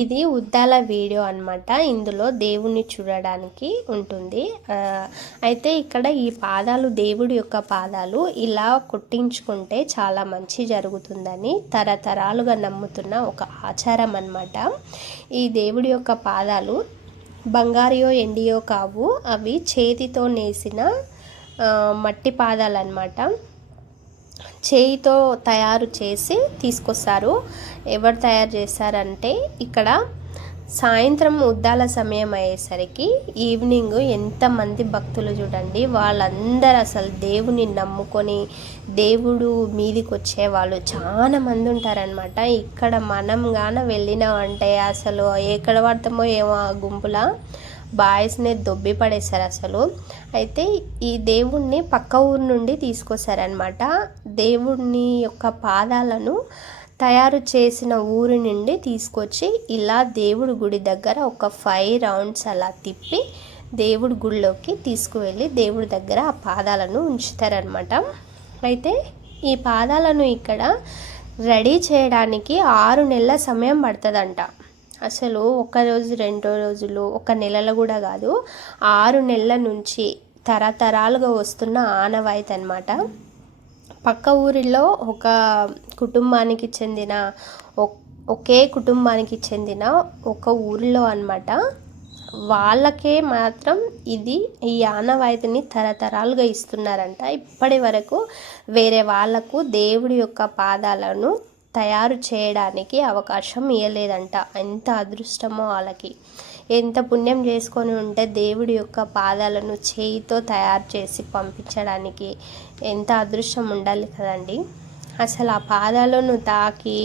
ఇది ఉద్దాల వీడియో అన్నమాట. ఇందులో దేవుణ్ణి చూడడానికి ఉంటుంది. అయితే ఇక్కడ ఈ పాదాలు దేవుడి యొక్క పాదాలు ఇలా కొట్టించుకుంటే చాలా మంచి జరుగుతుందని తరతరాలుగా నమ్ముతున్న ఒక ఆచారం అన్నమాట. ఈ దేవుడి యొక్క పాదాలు బంగారియో ఎండియో కావు, అవి చేతితో నేసిన మట్టి పాదాలు అన్నమాట. చేయితో తయారు చేసి తీసుకొస్తారు. ఎవరు తయారు చేస్తారంటే ఇక్కడ సాయంత్రం ఉద్దాల సమయం అయ్యేసరికి ఈవినింగ్ ఎంతమంది భక్తులు చూడండి, వాళ్ళందరూ అసలు దేవుని నమ్ముకొని దేవుడు మీదికి వచ్చే వాళ్ళు చాలా మంది ఉంటారనమాట. ఇక్కడ మనం గాన వెళ్ళినామంటే అసలు ఎక్కడ పడతామో ఏమో ఆ గుంపుల బాయ్స్ని దొబ్బి పడేశారు అసలు. అయితే ఈ దేవుణ్ణి పక్క ఊరు నుండి తీసుకొస్తారనమాట. దేవుణ్ణి యొక్క పాదాలను తయారు చేసిన ఊరి నుండి తీసుకొచ్చి ఇలా దేవుడి గుడి దగ్గర ఒక 5 రౌండ్స్ అలా తిప్పి దేవుడి గుడిలోకి తీసుకువెళ్ళి దేవుడి దగ్గర ఆ పాదాలను ఉంచుతారనమాట. అయితే ఈ పాదాలను ఇక్కడ రెడీ చేయడానికి 6 నెలల సమయం పడుతుందంట. అసలు ఒక రోజు 2 రోజులు ఒక నెలలో కూడా కాదు, 6 నెలల నుంచి తరతరాలుగా వస్తున్న ఆనవాయితీ అన్నమాట. పక్క ఊరిలో ఒక కుటుంబానికి చెందిన ఒకే కుటుంబానికి చెందిన ఒక ఊరిలో అన్నమాట. వాళ్ళకే మాత్రం ఈ ఆనవాయితీని తరతరాలుగా ఇస్తున్నారంట. ఇప్పటి వరకు వేరే వాళ్ళకు దేవుడి యొక్క పాదాలను తయారు చేయడానికి అవకాశం ఇవ్వలేదంట. ఎంత అదృష్టమో వాళ్ళకి, ఎంత పుణ్యం చేసుకొని ఉంటే దేవుడి యొక్క పాదాలను చేయితో తయారు చేసి పంపించడానికి ఎంత అదృష్టం ఉండాలి కదండి. అసలు ఆ పాదాలను తాకి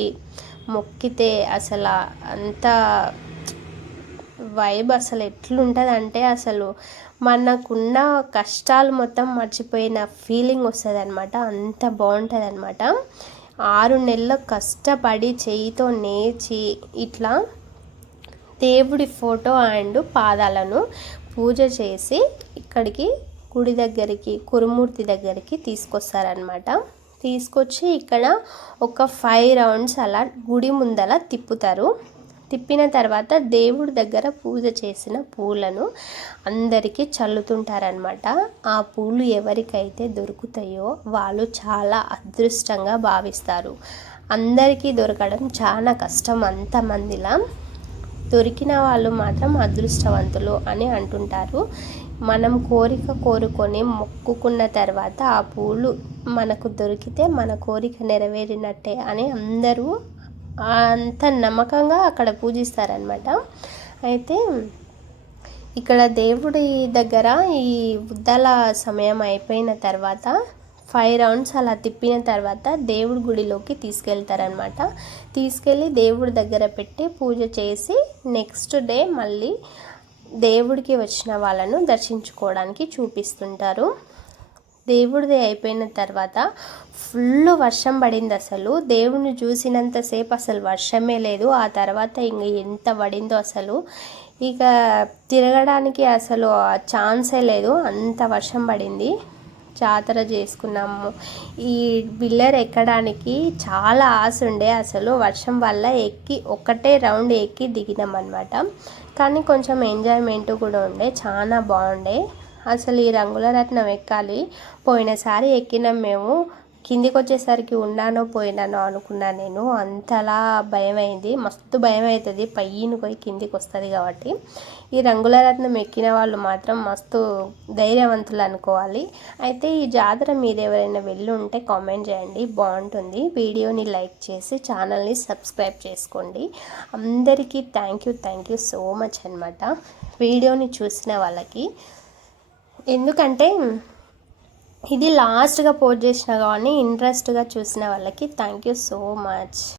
మొక్కితే అసలు అంత వైబ్ అసలు ఎట్లుంటుంది అంటే అసలు మనకున్న కష్టాలు మొత్తం మర్చిపోయిన ఫీలింగ్ వస్తుంది అనమాట. అంత బాగుంటుంది అనమాట. 6 నెలలు కష్టపడి చేయితో నేర్చి ఇట్లా దేవుడి ఫోటో అండ్ పాదాలను పూజ చేసి ఇక్కడికి గుడి దగ్గరికి కురుమూర్తి దగ్గరికి తీసుకొస్తారనమాట. తీసుకొచ్చి ఇక్కడ ఒక 5 రౌండ్స్ అలా గుడి ముందల తిప్పుతారు. తిప్పిన తర్వాత దేవుడి దగ్గర పూజ చేసిన పూలను అందరికీ చల్లుతుంటారనమాట. ఆ పూలు ఎవరికైతే దొరుకుతాయో వాళ్ళు చాలా అదృష్టంగా భావిస్తారు. అందరికీ దొరకడం చాలా కష్టం. అంతమందిలా దొరికిన వాళ్ళు మాత్రం అదృష్టవంతులు అని అంటుంటారు. మనం కోరిక కోరుకొని మొక్కుకున్న తర్వాత ఆ పూలు మనకు దొరికితే మన కోరిక నెరవేరినట్టే అని అందరూ అంత నమ్మకంగా అక్కడ పూజిస్తారనమాట. అయితే ఇక్కడ దేవుడి దగ్గర ఈ ఉద్దాల సమయం అయిపోయిన తర్వాత 5 రౌండ్స్ అలా తిప్పిన తర్వాత దేవుడి గుడిలోకి తీసుకెళ్తారనమాట. తీసుకెళ్ళి దేవుడి దగ్గర పెట్టి పూజ చేసి నెక్స్ట్ డే మళ్ళీ దేవుడికి వచ్చిన వాళ్ళను దర్శించుకోవడానికి చూపిస్తుంటారు. దేవుడిది అయిపోయిన తర్వాత ఫుల్ వర్షం పడింది. అసలు దేవుడిని చూసినంతసేపు అసలు వర్షమే లేదు. ఆ తర్వాత ఇంక ఎంత పడిందో అసలు ఇక తిరగడానికి అసలు ఛాన్సే లేదు, అంత వర్షం పడింది. జాతర చేసుకున్నాము. ఈ బిల్లర్ ఎక్కడానికి చాలా ఆశ ఉండే. అసలు వర్షం వల్ల ఒకటే రౌండ్ ఎక్కి దిగినాం అనమాట. కానీ కొంచెం ఎంజాయ్మెంట్ కూడా ఉండే, చాలా బాగుండే. అసలు ఈ రంగుల రత్నం ఎక్కాలి. పోయినసారి ఎక్కినాం మేము, కిందికి వచ్చేసరికి ఉన్నానో పోయినానో అనుకున్నా నేను. అంతలా భయమైంది, మస్తు భయం అవుతుంది పైన పోయి కిందికి వస్తుంది కాబట్టి. ఈ రంగుల రత్నం ఎక్కిన వాళ్ళు మాత్రం మస్తు ధైర్యవంతులు అనుకోవాలి. అయితే ఈ జాతర మీరు ఎవరైనా వెళ్ళి ఉంటే కామెంట్ చేయండి, బాగుంటుంది. వీడియోని లైక్ చేసి ఛానల్ని సబ్స్క్రైబ్ చేసుకోండి. అందరికీ థ్యాంక్ యూ సో మచ్ అనమాట వీడియోని చూసిన వాళ్ళకి. ఎందుకంటే ఇది లాస్ట్గా పోస్ట్ చేసిన కానీ ఇంట్రెస్ట్గా చూసిన వాళ్ళకి థ్యాంక్ యూ సో మచ్.